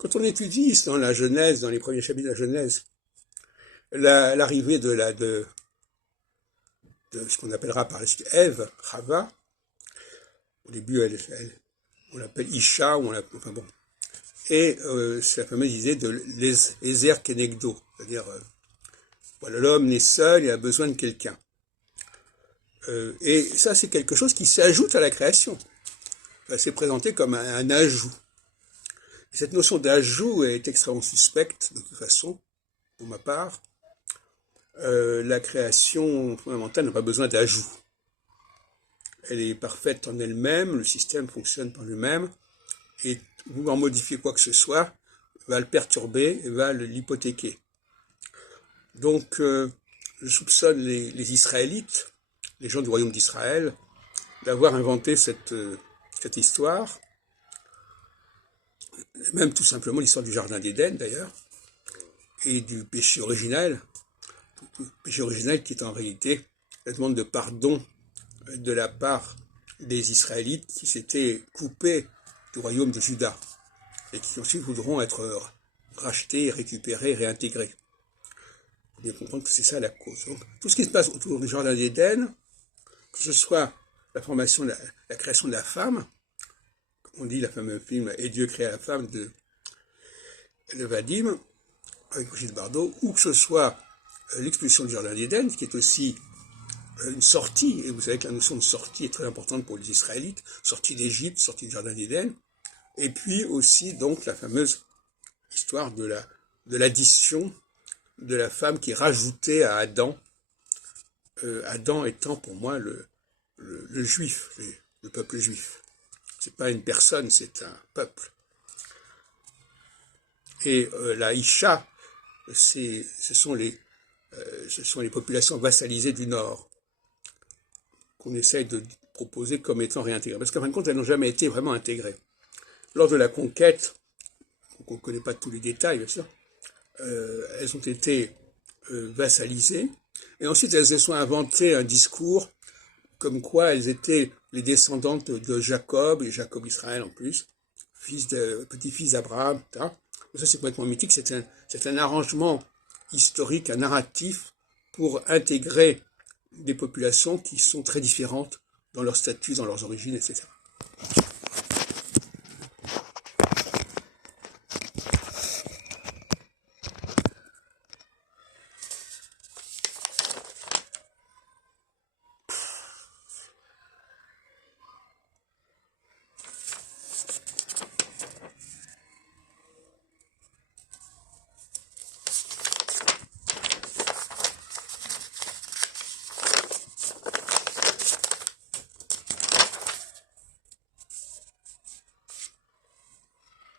Quand on étudie dans la Genèse, dans les premiers chapitres de la Genèse, l'arrivée de ce qu'on appellera par la suite Ève, Chava, au début on l'appelle Isha, enfin bon, et c'est la fameuse idée de l'Ezer Kenegdo, c'est-à-dire voilà, l'homme naît seul et a besoin de quelqu'un. Et ça, c'est quelque chose qui s'ajoute à la création. C'est présenté comme un ajout. Et cette notion d'ajout est extrêmement suspecte, de toute façon, pour ma part. La création fondamentale n'a pas besoin d'ajout. Elle est parfaite en elle-même, le système fonctionne par lui-même, et vouloir modifier quoi que ce soit va le perturber et va l'hypothéquer. Donc, je soupçonne les Israélites, les gens du royaume d'Israël, d'avoir inventé cette histoire, même tout simplement l'histoire du jardin d'Éden d'ailleurs, et du péché originel, qui est en réalité la demande de pardon de la part des Israélites qui s'étaient coupés du royaume de Juda et qui ensuite voudront être rachetés, récupérés, réintégrés. Il faut bien comprendre que c'est ça la cause. Donc, tout ce qui se passe autour du jardin d'Éden, que ce soit la formation, la création de la femme, comme on dit, la fameuse film « Et Dieu créa la femme » de Vadim, avec Brigitte Bardot, ou que ce soit l'expulsion du jardin d'Éden, qui est aussi une sortie, et vous savez que la notion de sortie est très importante pour les Israélites, sortie d'Égypte, sortie du jardin d'Éden, et puis aussi donc la fameuse histoire de l'addition de la femme qui est rajoutée à Adam, Adam étant pour moi le juif, le peuple juif. C'est pas une personne, c'est un peuple. Et la Isha, ce sont les populations vassalisées du Nord, qu'on essaye de proposer comme étant réintégrées. Parce qu'en fin de compte, elles n'ont jamais été vraiment intégrées. Lors de la conquête, on ne connaît pas tous les détails, bien sûr, elles ont été vassalisées, et ensuite elles se sont inventées un discours comme quoi elles étaient les descendantes de Jacob, et Jacob Israël en plus, petit-fils d'Abraham, etc. Ça c'est complètement mythique, c'est un arrangement historique, un narratif pour intégrer des populations qui sont très différentes dans leur statut, dans leurs origines, etc.